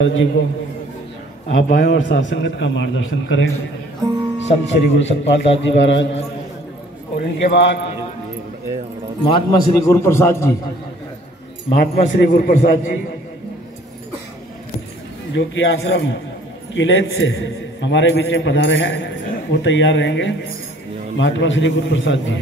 जी को आप आए और सत्संगत का मार्गदर्शन करें। संत श्री गुरु सतपाल दास जी महाराज और इनके बाद महात्मा श्री गुरु प्रसाद जी, महात्मा श्री गुरु प्रसाद जी जो कि आश्रम किलेत से हमारे बीच में पधारे हैं, वो तैयार रहेंगे। महात्मा श्री गुरु प्रसाद जी।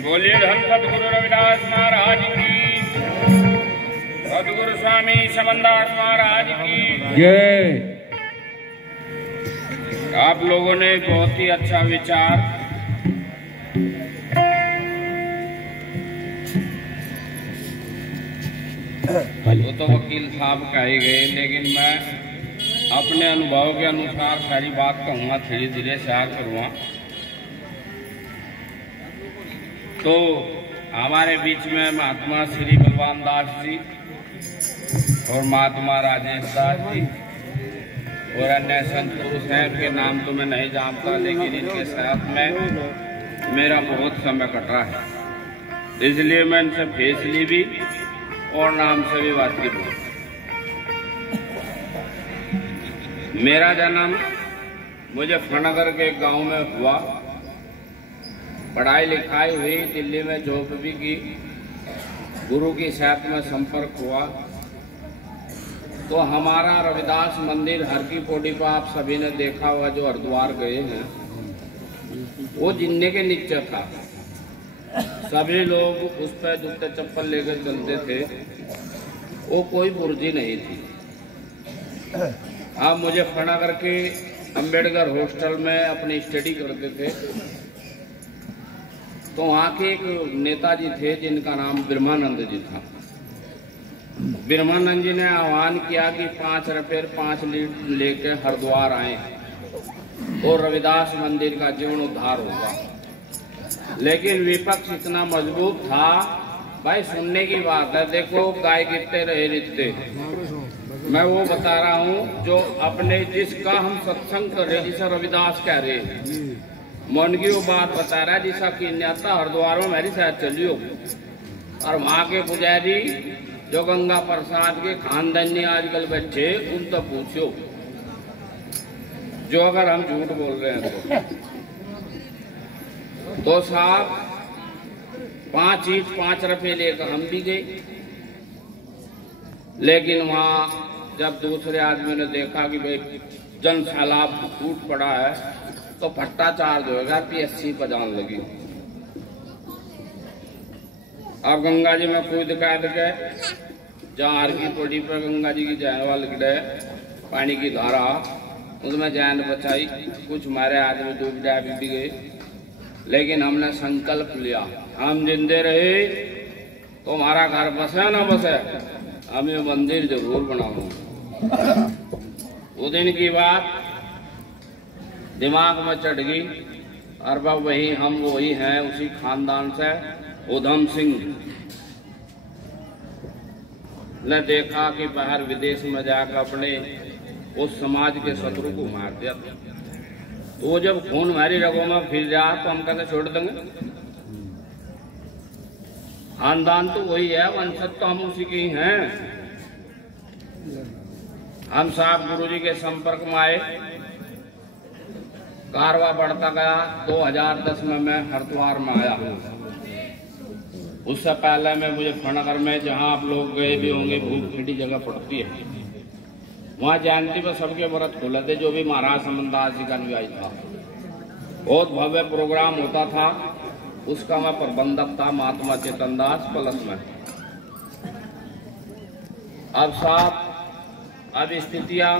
बोलिए धन सदगुरु रविदास महाराज की, सदगुरु स्वामी समनदास महाराज की जय। आप लोगों ने बहुत ही अच्छा विचार वो तो वकील साहब कहे गए, लेकिन मैं अपने अनुभव के अनुसार सारी बात कहूँगा, धीरे धीरे शेयर करूँगा। तो हमारे बीच में महात्मा श्री बलवान दास जी और महात्मा राजेश दास जी और अन्य संत पुरुष हैं, उनके नाम तो मैं नहीं जानता, लेकिन इनके साथ में मेरा बहुत समय कट रहा है, इसलिए मैं इनसे फेस ली भी और नाम से भी वाकिफ हूँ। मेरा जन्म मुजफ्फरनगर के गांव में हुआ, पढ़ाई लिखाई हुई, दिल्ली में जॉब भी की, गुरु की साथ में संपर्क हुआ। तो हमारा रविदास मंदिर हर की पौड़ी पर आप सभी ने देखा हुआ, जो हरिद्वार गए हैं, वो जिन्ने के नीचे था। सभी लोग उस पर जूते चप्पल लेकर चलते थे, वो कोई बुर्जी नहीं थी। आप मुजफ्फरनगर के अंबेडकर हॉस्टल में अपनी स्टडी करते थे, तो वहाँ के एक नेताजी थे जिनका नाम ब्रह्मानंद जी था। ब्रह्मानंद जी ने आह्वान किया कि 5 रुपये 5 लीटर लेकर हरिद्वार आए और रविदास मंदिर का जीवन उद्धार होगा। लेकिन विपक्ष इतना मजबूत था, भाई सुनने की बात है, देखो गाय गिरते रहे रिश्ते। मैं वो बता रहा हूँ जो अपने जिसका हम सत्संग कर रहे, जिसे रविदास कह रहे हैं, मन की वो बात बता रहा है, जिसका की न्याता हरिद्वार में मेरी शायद चलियो, और वहाँ के पुजारी जो गंगा प्रसाद के खानदानी आजकल बच्चे, उन तो पूछो जो अगर हम झूठ बोल रहे हैं तो साहब 5 ईंट 5 रुपये लेकर हम भी गए। लेकिन वहाँ जब दूसरे आदमी ने देखा कि भाई जन सैलाब टूट पड़ा है, तो भट्टा चार्ज होगा, PSC पर जान लगी। अब गंगा जी में कूद काट गए, जहाँ हर की पौड़ी पर गंगा जी की जान वाल गिरे, पानी की धारा, उसमें जान बचाई। कुछ हमारे आदमी डूब जाए भी गए, लेकिन हमने संकल्प लिया, हम जिंदे रहे तो हमारा घर बसे ना बसे, हम ये मंदिर जरूर बनाऊंगा। उस दिन की बात दिमाग में चढ़ गई, और वह वही हम वही हैं, उसी खानदान से उधम सिंह ने देखा कि बाहर विदेश में जाकर अपने उस समाज के शत्रु को मार दिया। तो वो जब खून हमारी रगों में फिर रहा, तो हम कैसे छोड़ देंगे? खानदान तो वही है, वंशज तो हम उसी के ही हैं। हम साहब गुरुजी के संपर्क में आए, कारवा बढ़ता गया। 2010 में मैं हरिद्वार में आया हूँ। उससे पहले मैं मुजफ्फरनगर में, जहाँ आप लोग गए भी होंगे, भूख खिटी जगह पड़ती है, वहाँ जयंती पर सबके व्रत खोले थे, जो भी महाराज समनदास जी का अनुयायी था। बहुत भव्य प्रोग्राम होता था, उसका मैं प्रबंधक था, महात्मा चेतन दास प्लस में। अब साहब अब स्थितियाँ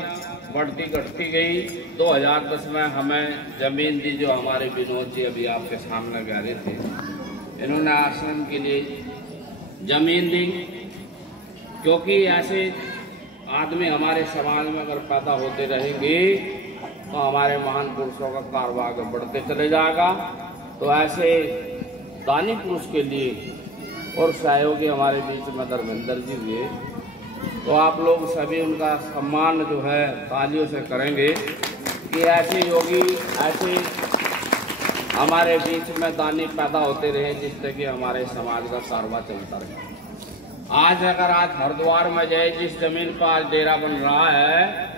बढ़ती घटती गई। 2010 में हमें जमीन दी, जो हमारे विनोद जी अभी आपके सामने कह रहे थे, इन्होंने आश्रम के लिए जमीन दी, क्योंकि ऐसे आदमी हमारे समाज में अगर पैदा होते रहेंगे तो हमारे महान पुरुषों का कारवा आगे बढ़ते चले जाएगा। तो ऐसे दानी पुरुष के लिए और सहयोगी हमारे बीच में धर्मेंद्र जी हुए, तो आप लोग सभी उनका सम्मान जो है तालियों से करेंगे। कि ऐसे योगी, ऐसे हमारे बीच में दानी पैदा होते रहे जिससे कि हमारे समाज का कारवा चलता रहे। आज हरिद्वार में जाए, जिस जमीन पर आज डेरा बन रहा है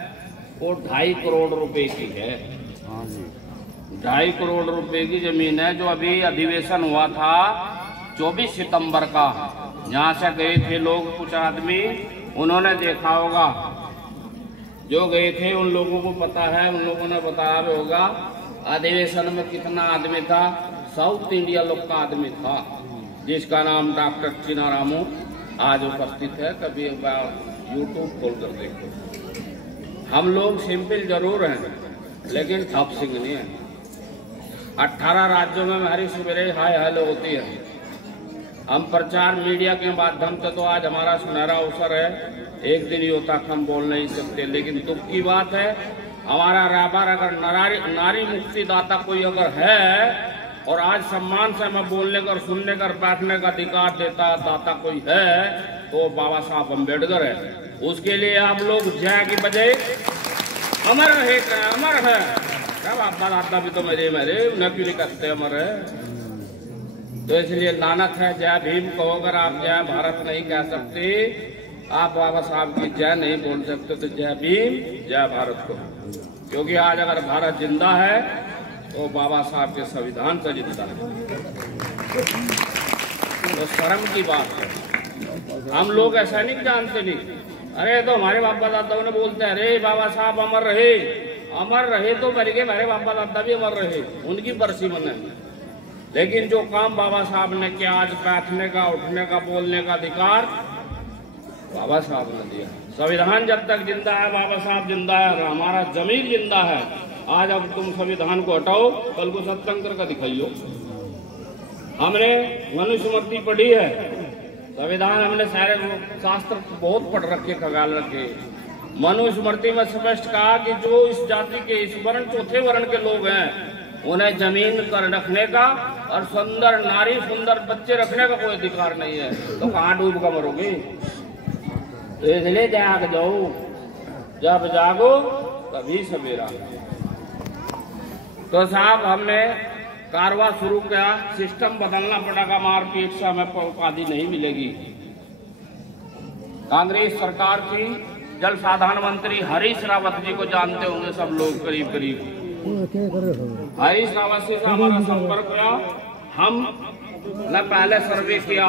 वो 2.5 करोड़ रुपए की है। 2.5 करोड़ रुपए की जमीन है। जो अभी अधिवेशन हुआ था 24 सितंबर का, यहाँ से गए थे लोग, कुछ आदमी, उन्होंने देखा होगा, जो गए थे उन लोगों को पता है, उन लोगों ने बताया भी होगा अधिवेशन में कितना आदमी था। साउथ इंडिया लोग का आदमी था, जिसका नाम डॉक्टर चिनारामू आज उपस्थित है। कभी यूट्यूब खोल कर देखो। हम लोग सिंपल जरूर हैं लेकिन ठप सिंह नहीं है। 18 राज्यों में हमारी सवेरे हाय हेलो होती है। हम प्रचार मीडिया के माध्यम से, तो आज हमारा सुनहरा अवसर है। एक दिन ही होता हम बोल नहीं सकते, लेकिन दुख की बात है हमारा राबर अगर नारी मुक्ति दाता कोई अगर है और आज सम्मान से मैं बोलने का और सुनने का बैठने का अधिकार देता दाता कोई है तो बाबा साहब अम्बेडकर है। उसके लिए आप लोग जय की बजाय अमर है, अमर है। क्या बाबा दादा भी तो मेरे उन्हें क्यों नहीं करते अमर है? तो इसलिए लानत है। जय भीम कहो, अगर आप जय भारत नहीं कह सकते, आप बाबा साहब की जय नहीं बोल सकते, तो जय भीम जय भारत को। क्योंकि आज अगर भारत जिंदा है तो बाबा साहब के संविधान से जिंदा है। तो शर्म की बात है। हम लोग ऐसा नहीं जानते नहीं। अरे तो हमारे बाबा दादाओं ने बोलते हैं अरे बाबा साहब अमर रहे, अमर रहे तो मर गए, हमारे बाबा दादा भी अमर रहे, उनकी बरसी मने। लेकिन जो काम बाबा साहब ने किया, आज बैठने का, उठने का, बोलने का अधिकार बाबा साहब ने दिया। संविधान जब तक जिंदा है बाबा साहब जिंदा है और हमारा जमीर जिंदा है। आज अब तुम संविधान को हटाओ, कल को सत्संग करके दिखाइयो। हमने मनुस्मृति पढ़ी है, संविधान हमने सारे शास्त्र बहुत पढ़ रखे, खगाल रखे। मनुस्मृति में स्पष्ट कहा कि जो इस जाति के, इस वर्ण, चौथे वर्ण के लोग हैं उन्हें जमीन कर रखने का और सुंदर नारी, सुंदर बच्चे रखने का कोई अधिकार नहीं है। तो कहाँ डूब कर मरोगे? तो इसलिए जाग जाओ, जब जागो तभी सवेरा। तो साहब हमने कारवा शुरू किया, सिस्टम बदलना पड़ेगा, मारपीट से हमें उपाधि नहीं मिलेगी। कांग्रेस सरकार की जल साधारण मंत्री हरीश रावत जी को जानते होंगे सब लोग करीब करीब। हरीश रावत से हमारा संपर्क हुआ। हमने पहले सर्वे किया,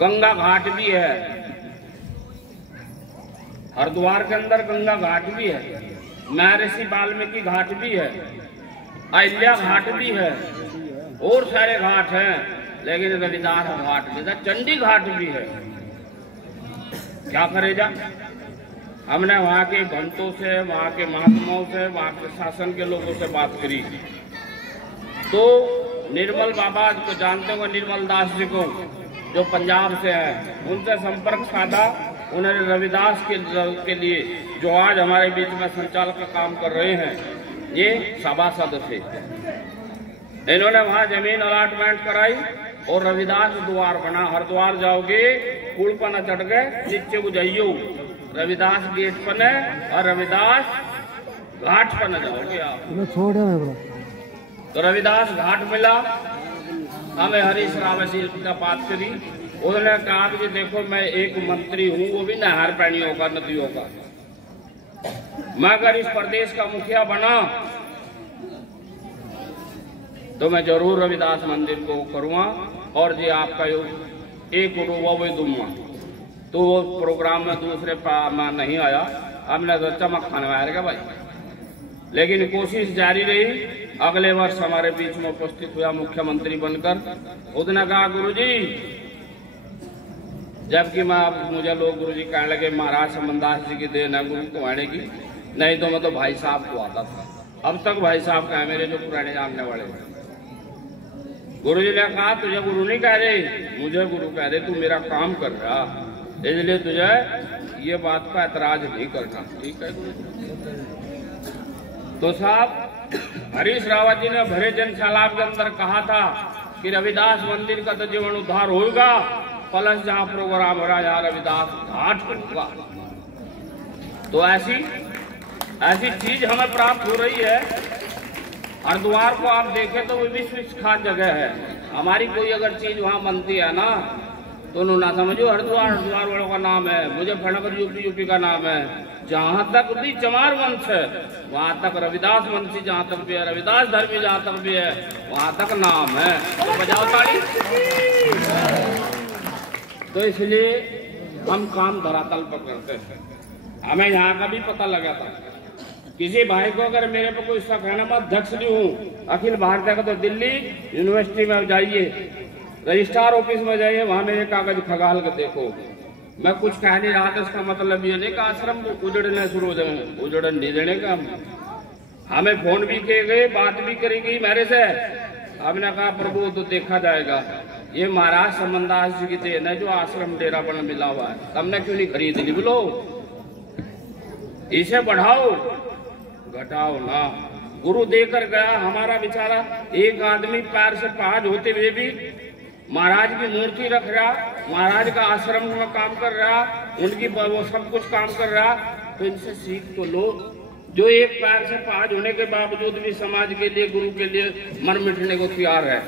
गंगा घाट भी है हरिद्वार के अंदर, गंगा घाट भी है, महर्षि वाल्मीकि घाट भी है, अहिल्या घाट भी है, और सारे घाट हैं, लेकिन रविदास घाट भी है, चंडी घाट भी है। क्या करेगा? हमने वहाँ के भक्तों से, वहाँ के महात्माओं से, वहाँ के शासन के लोगों से बात करी। तो निर्मल बाबा को जानते होंगे, निर्मल दास जी को, जो पंजाब से हैं, उनसे संपर्क साधा। उन्होंने रविदास के लिए जो आज हमारे बीच में संचालक का काम कर रहे हैं, ये सभासद थे। इन्होंने वहाँ जमीन अलॉटमेंट कराई और रविदास द्वार बना। हरिद्वार जाओगे, पुल पर न चढ़ गए, नीचे को जाइयो, रविदास गेट पर न और रविदास घाट पर न जाओगे आप। तो रविदास घाट मिला, हमें हरीश रावत जी का बात करी। उन्होंने कहा कि देखो मैं एक मंत्री हूँ, वो भी नहर पानियों का, नदियों का। मैं अगर इस प्रदेश का मुखिया बना तो मैं जरूर रविदास मंदिर को करूँगा और जी आपका 1 करोड़ दूंगा। तो वो प्रोग्राम में दूसरे में नहीं आया, हमने तो चमक खाने भाई। लेकिन कोशिश जारी रही। अगले वर्ष हमारे बीच में उपस्थित हुआ मुख्यमंत्री बनकर। उसने कहा गुरुजी, जबकि मुझे लोग गुरुजी कहने लगे महाराज समनदास जी की देन है गुरु को आने की, नहीं तो मैं तो भाई साहब को आता था। अब तक भाई साहब कहे मेरे जो पुराने जानने वाले। गुरुजी ने कहा तुझे गुरु नहीं कह रहे, मुझे गुरु कह रहे, तू मेरा काम कर रहा, इसलिए तुझे ये बात का ऐतराज नहीं करना। ठीक है। तो साहब हरीश रावत जी ने भरे जन सैलाब के अंदर कहा था कि रविदास मंदिर का तो जीवन उद्धार होगा, प्लस जहाँ प्रोग्राम हो रहा है यहाँ रविदास घाट होगा। तो ऐसी ऐसी चीज हमें प्राप्त हो रही है। हरिद्वार को आप देखें तो वो विश्व विख्यात जगह है। हमारी कोई अगर चीज वहां बनती है ना तो ना समझो हरिद्वार वालों का नाम है, मुजफ्फरनगर यूपी का नाम है। जहां तक भी चमार वंश है वहां तक रविदास वंशी जहां तक भी है, रविदास धर्मी जहां तक भी है वहां तक नाम है। तो बजाओ ताली। तो इसलिए हम काम धरातल पर करते हैं। हमें यहाँ का भी पता लगा था। किसी भाई को अगर मेरे पे कोई शक है ना, मैं अध्यक्ष भी हूँ अखिल भारतीय का, तो दिल्ली यूनिवर्सिटी में जाइए, रजिस्ट्रार ऑफिस में जाइए, वहां मेरे कागज खगाल के देखो। मैं कुछ कह नहीं रहा था, इसका मतलब ये नहीं कि आश्रम को उजड़ने शुरू हो जाए, उजड़न नहीं देने का। हमें फोन भी किए गए, बात भी करी गई मेरे से। हमने कहा प्रभु तो देखा जाएगा। ये महाराज समनदास जी की देन है जो आश्रम डेरा बना मिला हुआ है। हमने क्यों नहीं खरीद ली? बोलो, इसे बढ़ाओ घटाओ ना। गुरु देकर गया हमारा बेचारा, एक आदमी पैर से पहाड़ होते हुए भी महाराज की मूर्ति रख रहा, महाराज का आश्रम में काम कर रहा, उनकी वो सब कुछ काम कर रहा। तो इनसे सीख तो लो, जो एक पैर से पहाड़ होने के बावजूद भी समाज के लिए, गुरु के लिए मर मिटने को तैयार है।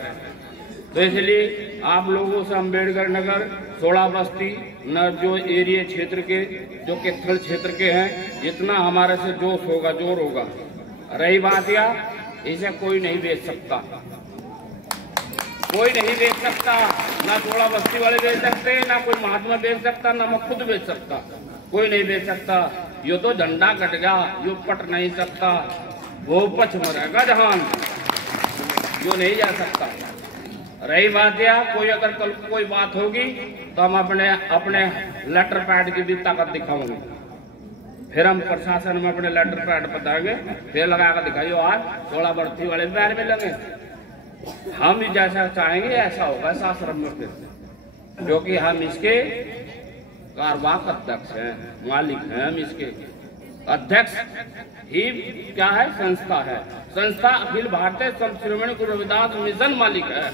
तो इसलिए आप लोगों से अम्बेडकर नगर, 16 बस्ती न जो एरिया क्षेत्र के, जो कैथल क्षेत्र के हैं, जितना हमारे से जोश होगा, जोर होगा। रही बात या, इसे कोई नहीं बेच सकता, कोई नहीं बेच सकता। ना 16 बस्ती वाले बेच सकते, ना कोई महात्मा बेच सकता, ना मैं खुद बेच सकता। कोई नहीं बेच सकता। यो तो झंडा कट गया, यो पट नहीं सकता। वो पछ मरेगा जहान, जो नहीं जा सकता। रही बात या, कोई अगर कल कोई बात होगी तो हम अपने लेटर पैड की भी ताकत दिखाऊंगे। फिर हम प्रशासन में अपने लेटर पैड बताएंगे, फिर लगा कर दिखाइए। आज 16 बस्ती वाले पैर में लगे, हम जैसा चाहेंगे ऐसा होगा इस आश्रम में। फिर क्योंकि हम इसके कार्यवाहक अध्यक्ष हैं, मालिक हैं। हम इसके अध्यक्ष ही क्या है? संस्था है। संस्था अखिल भारतीय संत शिरोमणि गुरु रविदास मिशन मालिक है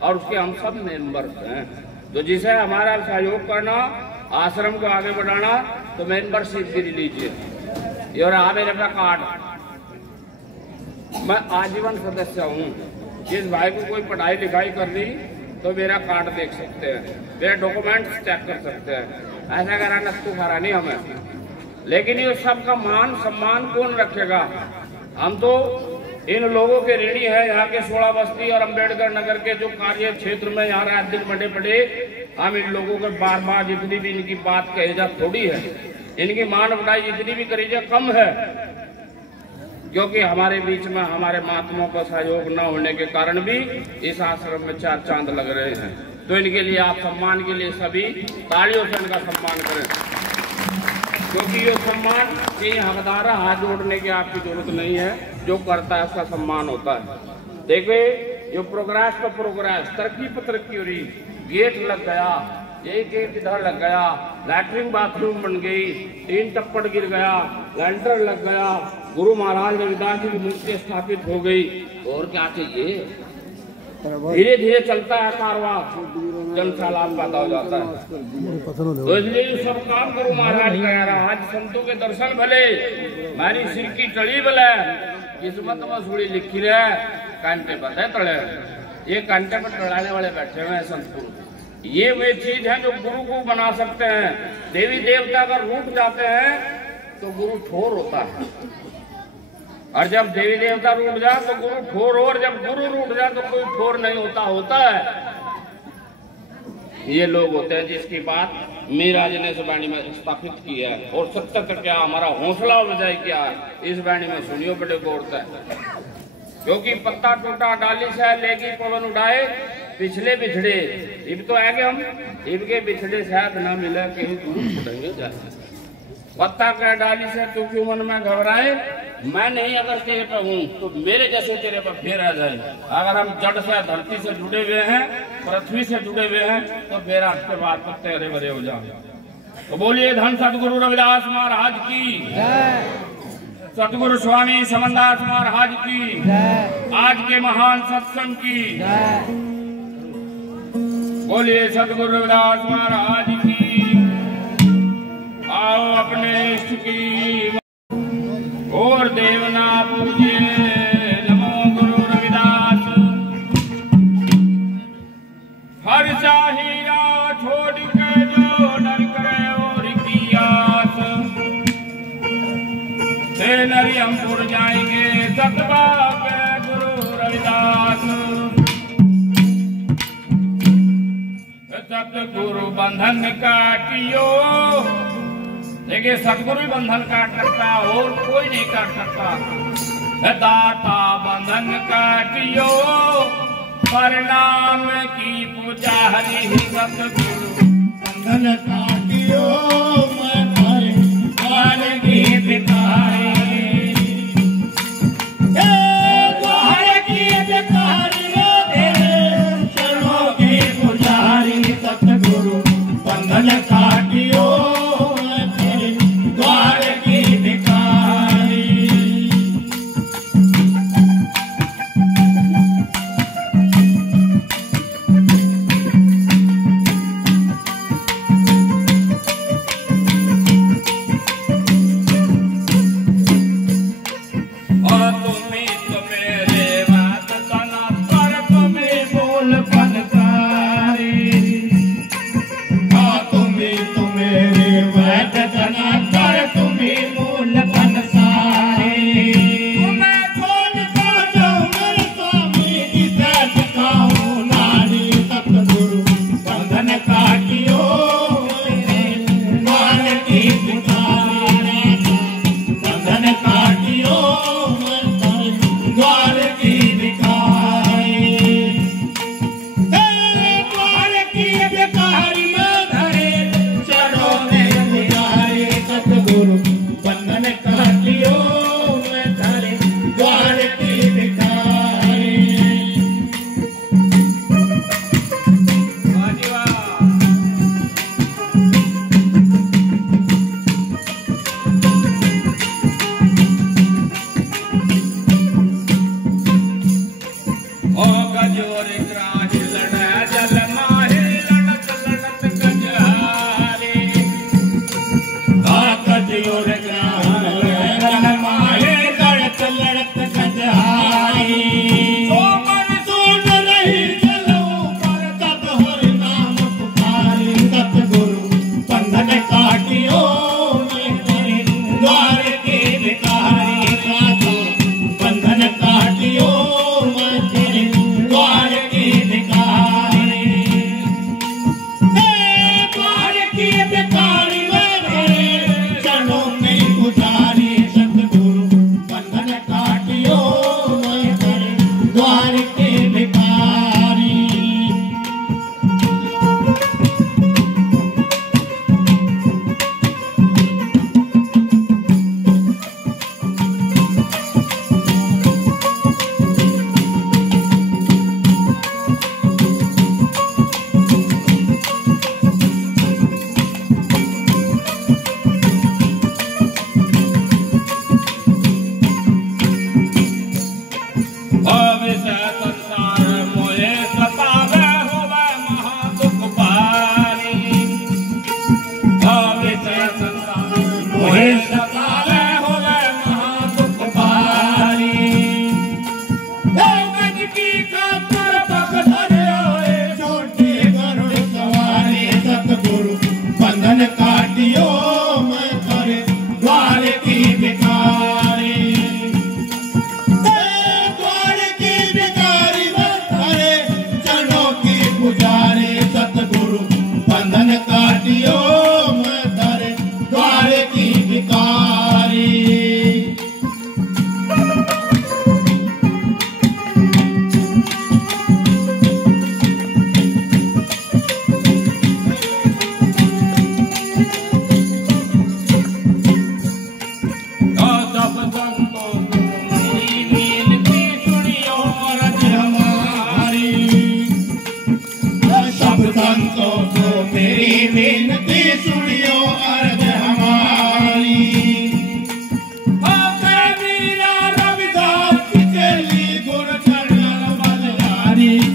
और उसके हम सब मेंबर्स हैं। तो जिसे हमारा सहयोग करना, आश्रम को आगे बढ़ाना, तो मेंबरशिप भी लीजिए। और आ मेरे पे कार्ड, मैं आजीवन सदस्य हूँ। जिस भाई को कोई पढ़ाई लिखाई करनी तो मेरा कार्ड देख सकते हैं, मेरे डॉक्यूमेंट्स चेक कर सकते हैं। ऐसा करा नस्तू खरा नहीं हमें। लेकिन ये सबका मान सम्मान कौन रखेगा? हम तो इन लोगों के ऋणी है, यहाँ के 16 बस्ती और अम्बेडकर नगर के जो कार्य क्षेत्र में यहाँ रात दिन बड़े बड़े, हम इन लोगों को बार बार जितनी भी इनकी बात कही जा थोड़ी है, इनकी मान बढ़ाई जितनी भी करी जा कम है। क्योंकि हमारे बीच में हमारे महात्माओं का सहयोग न होने के कारण भी इस आश्रम में 4 चांद लग रहे हैं। तो इनके लिए आप सम्मान के लिए सभी तालियों से इनका सम्मान करें, क्योंकि ये सम्मान के हकदार है। हाथ जोड़ने की आपकी जरूरत नहीं है, जो करता है उसका सम्मान होता है। देखिए ये प्रोग्रेस पर प्रोग्रेस, तरक्की पर तरक्की हो रही। गेट लग गया, एक गेट इधर लग गया, लैट्रिन बाथरूम बन गई, 3 टप्पड़ गिर गया, लेंटर लग गया, गुरु महाराज रविदास जी की मूर्ति स्थापित हो गई। और क्या चाहिए? धीरे धीरे चलता है कारवां, जन सैलाब पैदा हो जाता है। तो इसलिए सब काम गुरु महाराज कह रहा। आज संतों के दर्शन भले, मेरी सिर की टड़ी भले, किस्मत में सुड़ी लिखी रहे, कांटे पर तड़े। ये कांटे पर टड़ाने वाले बैठे हुए हैं संतपुर। ये वे चीज है जो गुरु को बना सकते हैं। देवी देवता अगर रूठ जाते हैं तो गुरु ठोर होता है, और जब देवी देवता रूठ जाए तो गुरु ठोर, और जब गुरु रूठ जाए तो कोई ठोर नहीं होता है। ये लोग होते हैं जिसकी बात मीरा जी ने इस वाणी में स्थापित की है, और सत्य क्या हमारा हौसला अफजाई क्या है इस वाणी में सुनियो बड़े गौर से। क्योंकि पत्ता टूटा डाली से लेगी पवन उड़ाए, पिछले बिछड़े इब तो आगे हम, इब के बिछड़े शायद ना मिले, कहीं दूर छुटेंगे जाए। पत्ता कह डाली से तू क्यों मन में घबराए, मैं नहीं अगर तेरे पे हूँ तो मेरे जैसे तेरे पे फिर आ जाए। अगर हम जड़ से धरती से जुड़े हुए हैं, पृथ्वी से जुड़े हुए हैं, तो मेरा के बाद पत्ते हरे भरे हो जाए। तो बोलिए धन सतगुरु रविदास महाराज की, सतगुरु स्वामी समनदास महाराज की, आज के महान सत्संग की। बोलिए सतगुरु रविदास महाराज की। आओ अपने इष्ट की सतगुरु बंधन काटियो। देखिए सतगुरु ही बंधन काट सकता, और कोई नहीं काट सकता। दाता बंधन काटियो, परिणाम की पुजारी सतगुरु बंधन काटियो, मैं थारे द्वार की भिखारी। द्वार की भिखारी तेरे चरणों की पुजारी सतगुरु बंधन काटियो, मैं तेरे द्वार की भिखारी।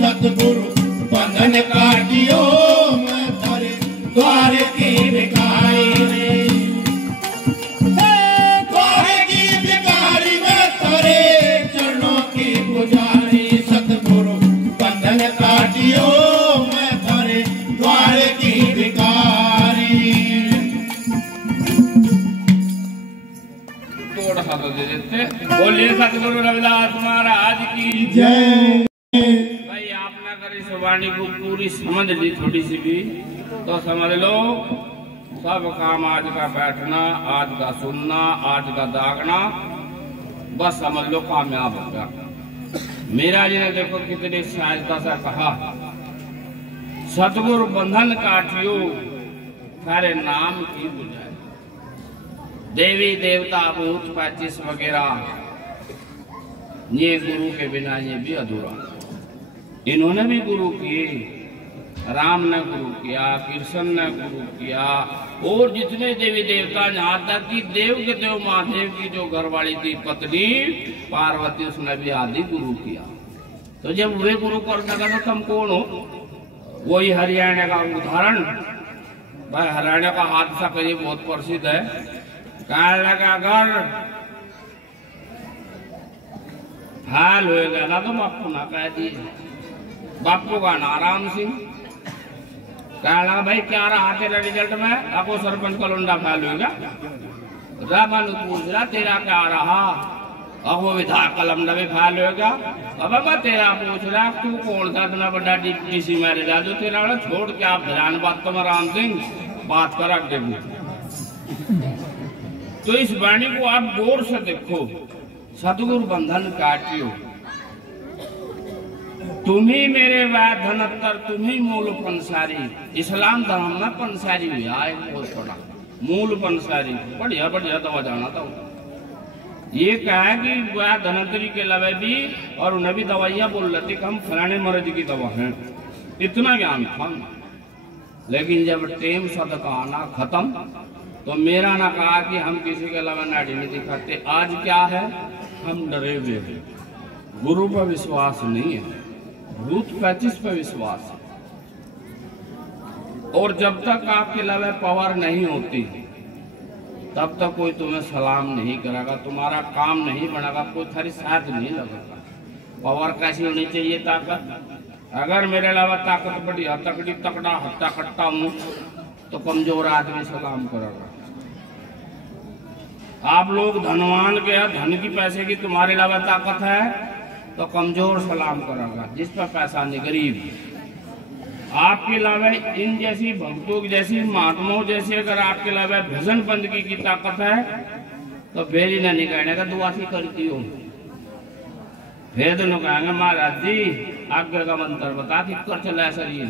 सतगुरु बंधन काटियो, मैं थारे द्वार की भिखारी। द्वार की भिखारी मैं थारे चरणों की पुजारी। सतगुरु बंधन काटियो, मैं थारे द्वार की भिखारी। तोड़ सा तो दे देते। बोलिए सतगुरु रविदास महाराज की जय। भाई आपने अगर इस वाणी को पूरी समझ ली थोड़ी सी भी तो समझ लो सब काम आज का बैठना, आज का सुनना, आज का दागना, बस समझ लो कामयाब होगा। मीरा जी ने देखो कितनी सहजता से कहा, सतगुरु बंधन काटियो सारे नाम की बुझाए। देवी देवता भूत पैचिस वगैरह ये गुरु के बिना ये भी अधूरा। इन्होंने भी गुरु किए, राम ने गुरु किया, कृष्ण ने गुरु किया, और जितने देवी देवता, यहाँ तक कि देव के देव महादेव की जो घरवाली थी पत्नी पार्वती, उसने भी आदि गुरु किया। तो जब वे गुरु कर सका तो तुम कौन हो? वही हरियाणा का उदाहरण, भाई हरियाणा का हादसा करीब बहुत प्रसिद्ध है। कहने लगा अगर हाल हो गया ना तो बापू ना कह दिए। बापू का नाम राम सिंह। कहने लगा भाई क्या रहा तेरा रिजल्ट में? आपको सरपंच का लुंडा फैल हो गया। रामन पूछ रहा तेरा क्या रहा? अगो विधायक कलम भी फैल हो गया। अब मैं तेरा पूछ रहा तू कौन था इतना बड़ा डीसी मैनेजर जो तेरा वाला छोड़ के आप ध्यान बात तो राम सिंह बात कर आगे। तो इस वाणी को आप गौर से देखो, सतगुरु बंधन काटियो, तुम्ही मेरे वैद धनत्तर, तुम्ही मूल पंसारी। इस्लाम धर्म में पंसारी हुआ है बहुत बड़ा, मूल पंसारी, बढ़िया बढ़िया दवा जाना था। ये कहा कि वैद धनत्तरी के अलावा भी और उन्हें भी दवाइयां बोल रही थी, हम फलाने मर्ज की दवा है, इतना ज्ञान था। लेकिन जब टेम सदका आना खत्म तो मेरा ना कहा कि हम किसी के अलावा नाड़ी नहीं दिखाते। आज क्या है, हम डरे हुए हैं, गुरु पर विश्वास नहीं है, भूत पैचिस पर विश्वास है। और जब तक आपके अलावा पावर नहीं होती तब तक कोई तुम्हें सलाम नहीं करेगा, तुम्हारा काम नहीं बनेगा, कोई थारी साथ नहीं लगेगा। पावर कैसी होनी चाहिए? ताकत। अगर मेरे अलावा ताकत बढ़िया तकड़ी तकड़ा हट्टा कट्टा हूं तो कमजोर आदमी सलाम करेगा। आप लोग धनवान के धन की पैसे की तुम्हारे अलावा ताकत है तो कमजोर सलाम करेगा, जिस पर पैसा नहीं गरीब। आपके अलावा इन जैसी भक्तों जैसी महात्माओं जैसे अगर आपके अलावा भजन बंदगी की ताकत है तो फिर ही नहीं कहने का दुआ सी करती हो। फिर दोनों कहेंगे महाराज जी आगे का मंत्र बता कि कर चला शरीर।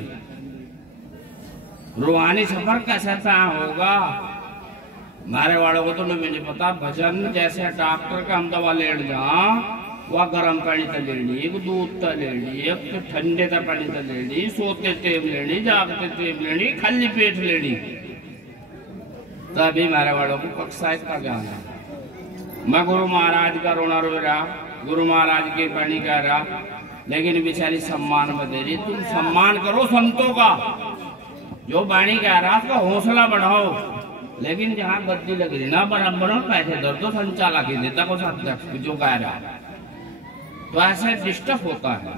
रूहानी सफर कैसा था होगा मारे वालों को तो नहीं पता। भजन जैसे डॉक्टर का हम दवा लेने जा वह गर्म पानी तो लेनी, एक दूध तो लेनी, एक ठंडे का पानी तो लेनी, सोते टेम लेनी, जागते टेम लेनी, खाली पेट लेनी, तभी मारे वालों को पक्षायत का ज्ञान है। मैं गुरु महाराज का रोना रो रहा, गुरु महाराज के पानी कह रहा, लेकिन बेचारी सम्मान में दे रही। तुम सम्मान करो संतों का, जो वाणी कह रहा उसका हौसला बढ़ाओ। लेकिन जहाँ गद्दी लग रही ना बराबर पैसे दर तो संचालक ही देता को साथ जो कह रहा, तो ऐसे डिस्टर्ब होता है।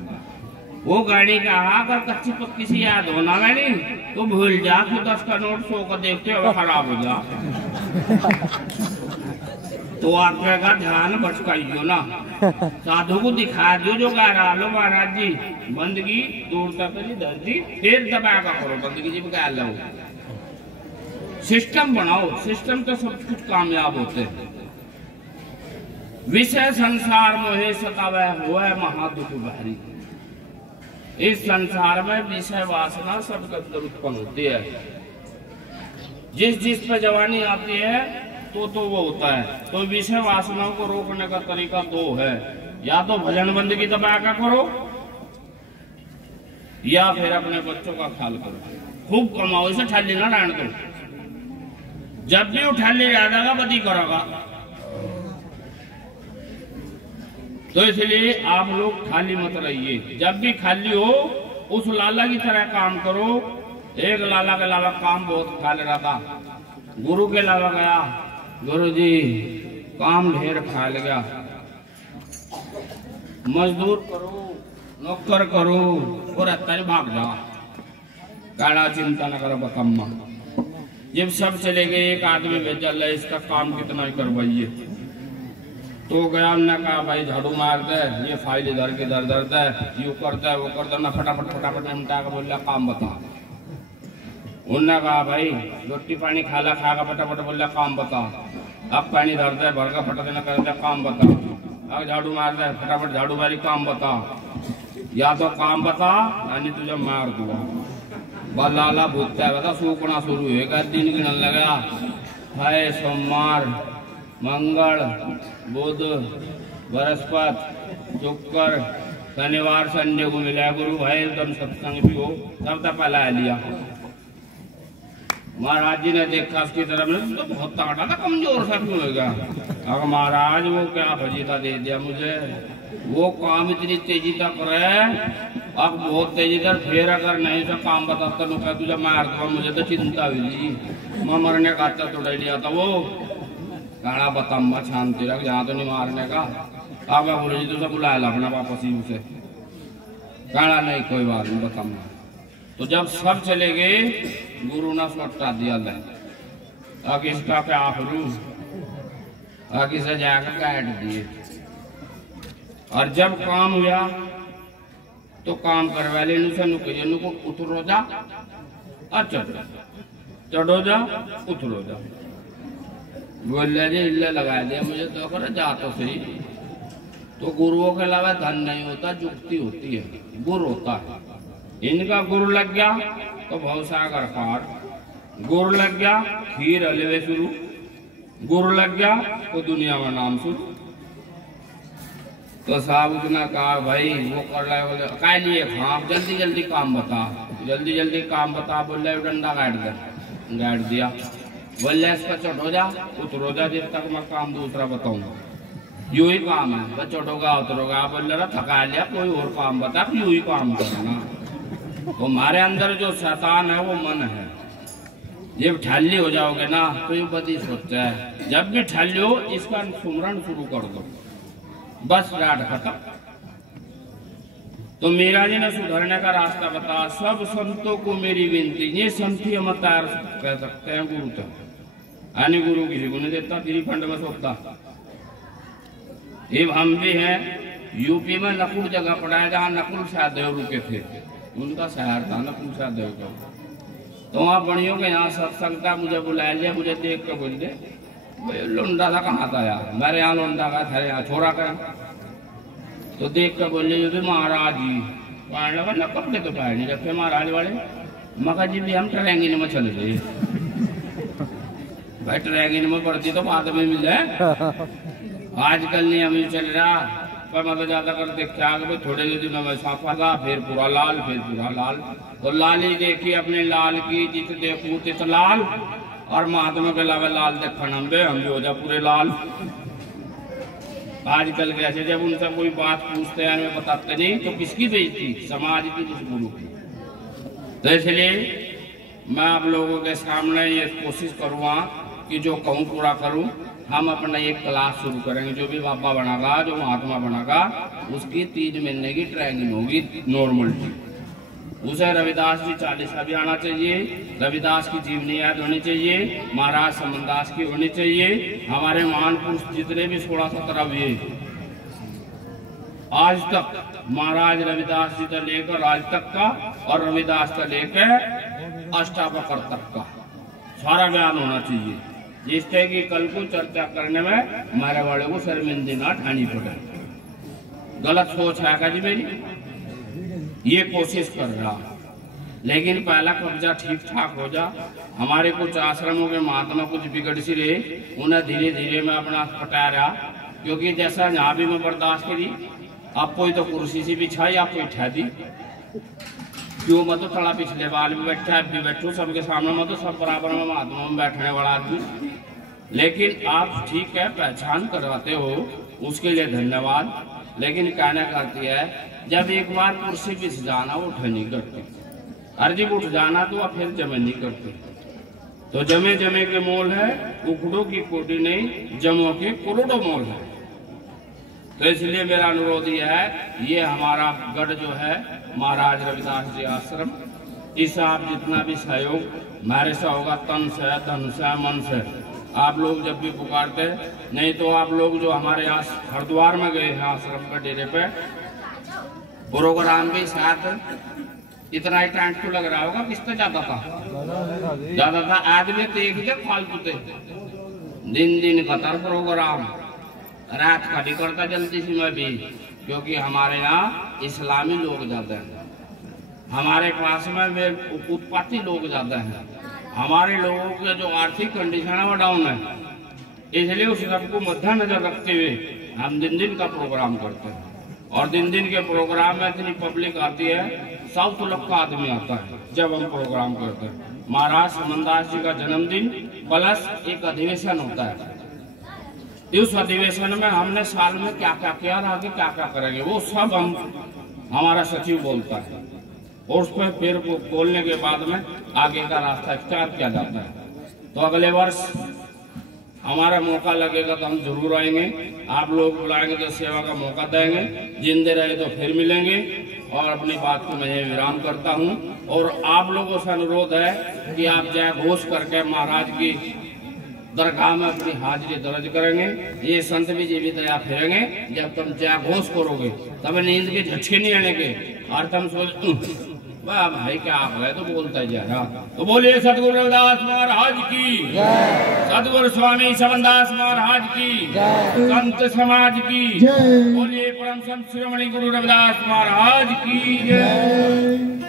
वो गाड़ी का अगर कच्ची पक्की सी याद होना गाड़ी तो भूल जा कि 10 का नोट 100 का देखते हुए खराब हो जा। तो आपका का ध्यान भटकाइयो ना, साधु को दिखा दो जो कह रहा लो महाराज जी बंदगी दूर तक धरती फिर दबा का करो बंदगी जी कह लो। सिस्टम बनाओ, सिस्टम तो सब कुछ कामयाब होते हैं। विषय संसार मोहे सतावे हुआ महादुख भारी। इस संसार में विषय वासना सबके अंदर उत्पन्न होती है। जिस पे जवानी आती है तो वो होता है। तो विषय वासनाओं को रोकने का तरीका दो है, या तो भजन बंदगी दबा का करो या फिर अपने बच्चों का ख्याल करो, खूब कमाओ, इसे ठाली ना डांट दो। जब भी उठाली ज्यादा बदी करोगा। तो इसलिए आप लोग खाली मत रहिए, जब भी खाली हो उस लाला की तरह काम करो। एक लाला के अलावा काम बहुत खा ले रहा था, गुरु के अलावा गया, गुरु जी काम ढेर खा लेगा, मजदूर करो नौकर करो और अत्तर भाग जा, काला चिंता न करो बकम्मा। जब सब चले गए एक आदमी भेजा ले इसका काम कितना ही करवाइए। तो गया, हमने कहा भाई झाड़ू मार दे, ये फाइल इधर की इधर दर्द है, यू करता है वो करता है। मैं फटाफट निपटा कर बोल काम बता। उन्होंने कहा भाई रोटी पानी खाला खाएगा, फटाफट बोल काम बता। अब पानी धर दे भर का फटा देना कर दे काम बता। अब झाड़ू मार दे फटाफट झाड़ू मारी काम बता। या तो काम बता यानी तुझे मार दूंगा। बल्ला भूतता है बता सूखना शुरू होगा। दिन गिनने लगा है सोमवार मंगल बुध बृहस्पति शुक्र शनिवार संडे को मिला गुरु भाई एकदम सत्संग भी हो। तब तक पहला लिया। महाराज जी ने देखा उसकी तरफ में तो बहुत तगड़ा था, कमजोर सा क्यों होगा। अगर महाराज वो क्या फजीता दे दिया मुझे, वो काम इतनी तेजी तक करे अब बहुत तेजी तक, फिर अगर नहीं तो काम बताता तो क्या तुझे मार दूंगा। मुझे तो चिंता हुई, मैं मरने का तो उड़ा लिया था वो गाड़ा बताऊंगा शांति रख, जहाँ तो नहीं मारने का। अब बोले जी तुझे बुलाया ला अपना वापस ही उसे गाड़ा नहीं कोई बात नहीं बताऊंगा। तो जब सब चले गए गुरु ने सोटा दिया ले आगे इसका क्या करूं, आगे से जाकर काट दिए। और जब काम हुआ तो काम करवा ले नुको उतरो जा और चढ़ो जा उतरो जा। बोल जी इल्ले लगा दिया मुझे तो कर जा तो सही। तो गुरुओं के अलावा धन नहीं होता, जुक्ति होती है, गुरु होता है। इनका गुरु लग गया तो भवसागर पार, गुरु लग गया खीर हलवे शुरू, गुरु लग गया तो दुनिया में नाम शुरू। तो साहब उसने कहा भाई वो कर रहा है, बोले क्या लिए हाँ जल्दी जल्दी काम बता, जल्दी जल्दी काम बता। बोल रहे डंडा गाड़ दिया। बोल रहे इसका चढ़ो जा उतरो जा जब तक मैं काम दूसरा बताऊंगा। यू ही काम है बस चढ़ोगा उतरोगा। बोल रहा थका लिया कोई और काम बता, यू ही काम करना। तो हमारे अंदर जो शैतान है वो मन है, जब ठल्ली हो जाओगे ना तो ये बदी सोचता है। जब भी ठल्ली हो इसका सुमरण शुरू कर दो, बस रात खत्म। तो मीरा जी ने सुधरने का रास्ता बता। सब संतों को मेरी विनती, ये संती हम तैयार कह सकते हैं गुरु तक, यानी गुरु किसी को नहीं देता, तेरी फंड में सोचता। ये हम भी हैं यूपी में नकुल जगह पड़ा है जहाँ नकुल सहदेव रुके थे, उनका शहर था नकुल सहदेव का। तो वहाँ बड़ियों के यहाँ सत्संग था, मुझे बुला लिया। मुझे देख कर बोल दे लुंडा था कहाँ था यार, मेरे यहाँ लुंडा का था यहाँ छोरा का। तो देख कर बोले महाराज जी पढ़ने वाला कपड़े तो पहन नहीं रखे महाराज वाले। मका जी भी हम ट्रेंगिन में चले गए भाई, ट्रेंगिन में पड़ती तो बाद में मिल जाए। आजकल नहीं अभी चल रहा पर मतलब ज्यादा कर देखते आगे थोड़े दिनों में साफा था, फिर पूरा लाल, फिर पूरा लाल। तो लाल ही देखी अपने लाल की, जित देखू तित लाल। और महात्मा के अलावा लाल देखना हम भी हो जा पूरे लाल। आजकल कैसे जब उनसे कोई बात पूछते हैं हमें बताते नहीं तो किसकी बेइज्जती, समाज की, किस गुरु की। तो इसलिए मैं आप लोगों के सामने ये कोशिश करूँगा कि जो कहूँ पूरा करूँ। हम अपना एक क्लास शुरू करेंगे, जो भी बाबा बनागा जो महात्मा बनागा उसकी 3 महीने की ट्रेनिंग होगी नॉर्मल। उसे रविदास जी 40 भी आना चाहिए, रविदास की जीवनी याद होनी चाहिए, महाराज समनदास की होनी चाहिए। हमारे महान पुरुष जितने भी 16-17 हुए आज तक, महाराज रविदास जी से लेकर आज तक का और रविदास से लेकर अष्टावक्र तक का सारा ज्ञान होना चाहिए, जिससे कि कल को चर्चा करने में हमारे वाले को शर्मिंदगी ना ठानी पड़े। गलत सोच है जी मेरी, ये कोशिश कर रहा। लेकिन पहला कब्जा ठीक ठाक हो जा। हमारे कुछ आश्रमों के महात्मा कुछ बिगड़ सी रहे, उन्हें धीरे धीरे मैं अपना पटा रहा। क्योंकि जैसा यहाँ भी मैं बर्दाश्त करी, आप कोई तो कुर्सी से बिछाई, आप कोई ठा दी क्यों। मैं तो थोड़ा पिछले बाल भी बैठा है, भी बैठू सबके सामने, मैं तो सब बराबर में महात्मा में बैठने वाला आदमी। लेकिन आप ठीक है पहचान करवाते हो, उसके लिए धन्यवाद। लेकिन कहना करती है जब एक बार कुर्सी पे जाना वो उठ नहीं करती, अर्जी उठ जाना तो वह फिर जमे नहीं करती। तो जमे जमे के मोल है, उखड़ों की कोटी नहीं, जमों की करोड़ों मोल है। तो इसलिए मेरा अनुरोध यह है, ये हमारा गढ़ जो है महाराज रविदास जी आश्रम, इस आप जितना भी सहयोग मेरे से होगा, तन से धन से मन से, आप लोग जब भी पुकारते, नहीं तो आप लोग जो हमारे यहाँ हरिद्वार में गए हैं आश्रम का डेरे पे, प्रोग्राम भी साथ इतना ही टाइम तो लग रहा होगा, किससे ज्यादा था आदमी तो एक ही फालतू थे। दिन कतर प्रोग्राम, रात का भी करता जल्दी से मैं भी, क्योंकि हमारे यहाँ इस्लामी लोग ज्यादा हैं, हमारे पास में उत्पाती लोग ज्यादा हैं, हमारे लोगों के जो आर्थिक कंडीशन है वो डाउन है, इसलिए उस सबको मद्देनजर रखते हुए हम दिन का प्रोग्राम करते हैं। और दिन के प्रोग्राम में इतनी पब्लिक आती है, 100 लाख का आदमी आता है जब हम प्रोग्राम करते हैं। महाराज समनदास जी का जन्मदिन प्लस एक अधिवेशन होता है, उस अधिवेशन में हमने साल में क्या क्या किया और आगे क्या क्या करेंगे वो सब हमारा सचिव बोलता है, और उस पर फिर बोलने के बाद में आगे का रास्ता इख्तियार किया जाता है। तो अगले वर्ष हमारा मौका लगेगा तो हम जरूर आएंगे, आप लोग बुलाएंगे तो सेवा का मौका देंगे, जिंदे रहे तो फिर मिलेंगे। और अपनी बात को मैं विराम करता हूँ, और आप लोगों से अनुरोध है कि आप जय घोष करके महाराज की दरगाह में अपनी हाजिरी दर्ज करेंगे। ये संत भी जी भी दया फिरेंगे, जब तुम जय घोष करोगे तब नींद के झटके नहीं आने के, और तुम सोच वाह भाई क्या आप है तो बोलता जा रहा। तो बोलिए सतगुरु रविदास महाराज की, सतगुरु स्वामी समनदास महाराज की, संत समाज की, बोलिए परम संत शिरोमणि गुरु रविदास महाराज की जय।